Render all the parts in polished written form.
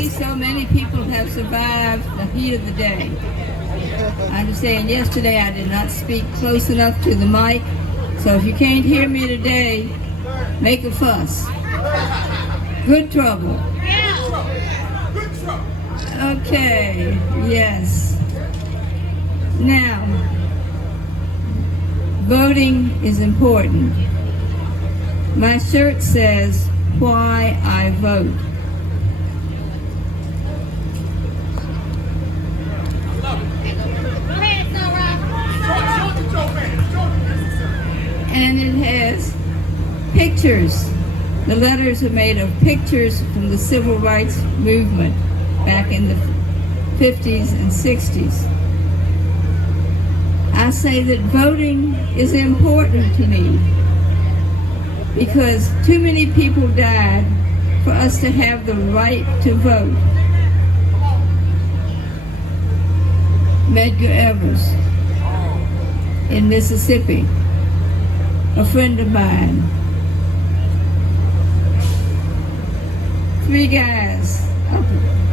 see so many people have survived the heat of the day. I understand yesterday I did not speak close enough to the mic, so if you can't hear me today, make a fuss. Good trouble. Okay, yes. Now, voting is important. My shirt says, "Why I vote." And it has pictures. The letters are made of pictures from the civil rights movement back in the 50s and 60s. I say that voting is important to me because too many people died for us to have the right to vote. Medgar Evers in Mississippi, a friend of mine. 3 guys up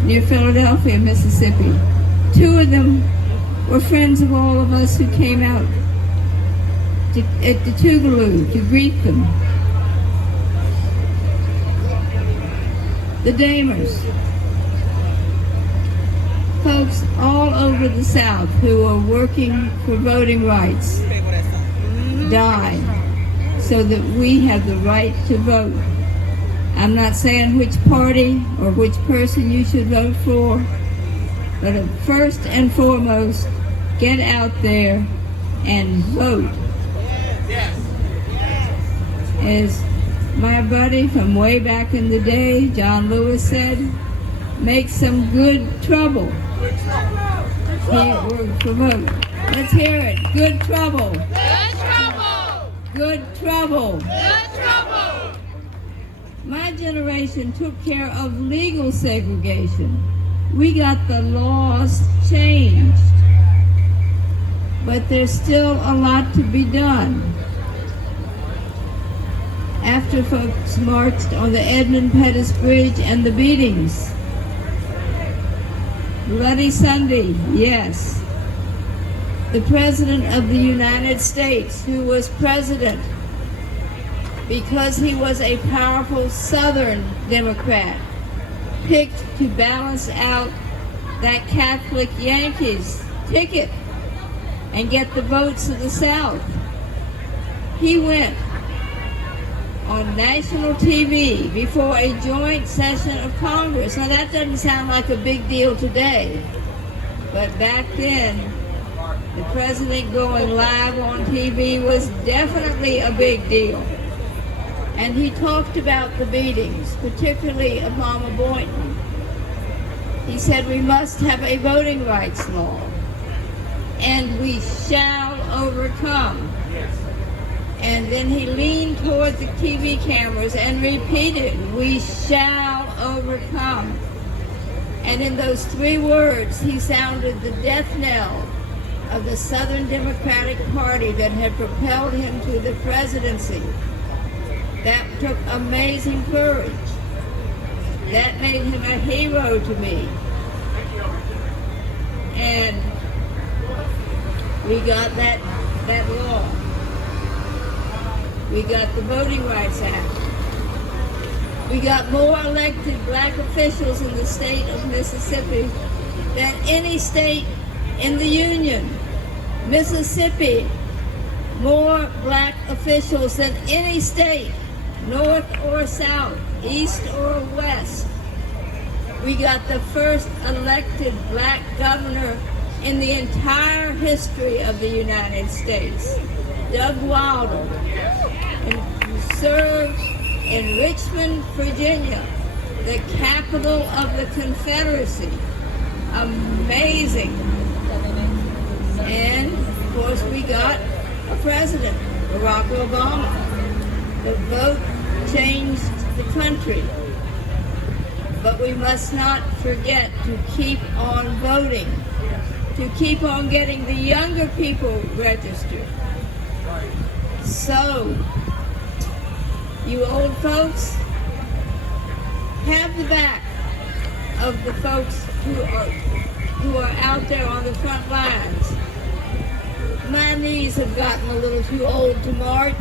near Philadelphia, Mississippi. 2 of them were friends of all of us who came out at the Tougaloo to greet them. The Damers. Folks all over the South who are working for voting rights died so that we have the right to vote. I'm not saying which party or which person you should vote for, but first and foremost, get out there and vote. As my buddy from way back in the day, John Lewis, said, make some good trouble. For vote. Let's hear it. Good trouble. Good trouble. Good trouble. Good trouble. My generation took care of legal segregation. We got the laws changed. But there's still a lot to be done. After folks marched on the Edmund Pettus Bridge and the beatings, Bloody Sunday, yes. The President of the United States, who was president because he was a powerful Southern Democrat, picked to balance out that Catholic Yankees ticket and get the votes of the South. He went on national TV before a joint session of Congress. Now that doesn't sound like a big deal today, but back then, the president going live on TV was definitely a big deal. And he talked about the beatings, particularly of Mama Boynton. He said we must have a voting rights law, and we shall overcome. And then he leaned toward the TV cameras and repeated, we shall overcome. And in those 3 words, he sounded the death knell of the Southern Democratic Party that had propelled him to the presidency. That took amazing courage. That made him a hero to me. And we got that law. We got the Voting Rights Act. We got more elected black officials in the state of Mississippi than any state in the Union. Mississippi, more black officials than any state, north or south, east or west. We got the first elected black governor in the entire history of the United States, Doug Wilder, and served in Richmond, Virginia, the capital of the Confederacy. Amazing. And, of course, we got a president, Barack Obama. The vote changed the country. But we must not forget to keep on voting, to keep on getting the younger people registered. So, you old folks, have the back of the folks who are out there on the front lines. My knees have gotten a little too old to march,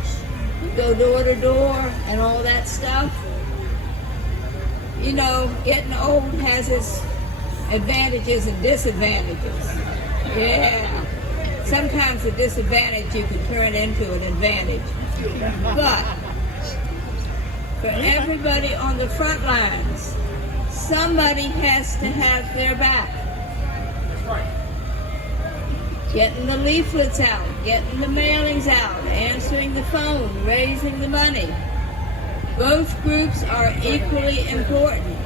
go door to door, and all that stuff. You know, getting old has its advantages and disadvantages. Yeah. Sometimes the disadvantage you can turn into an advantage. But for everybody on the front lines, somebody has to have their back. Getting the leaflets out, getting the mailings out, answering the phone, raising the money. Both groups are equally important.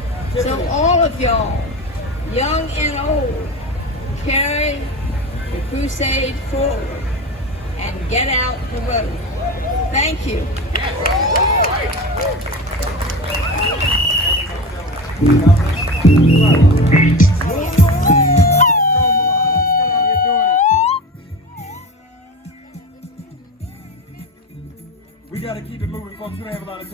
So all of y'all, young and old, carry the crusade forward and get out the vote. Thank you. We got to keep it moving, folks. We don't have a lot of time.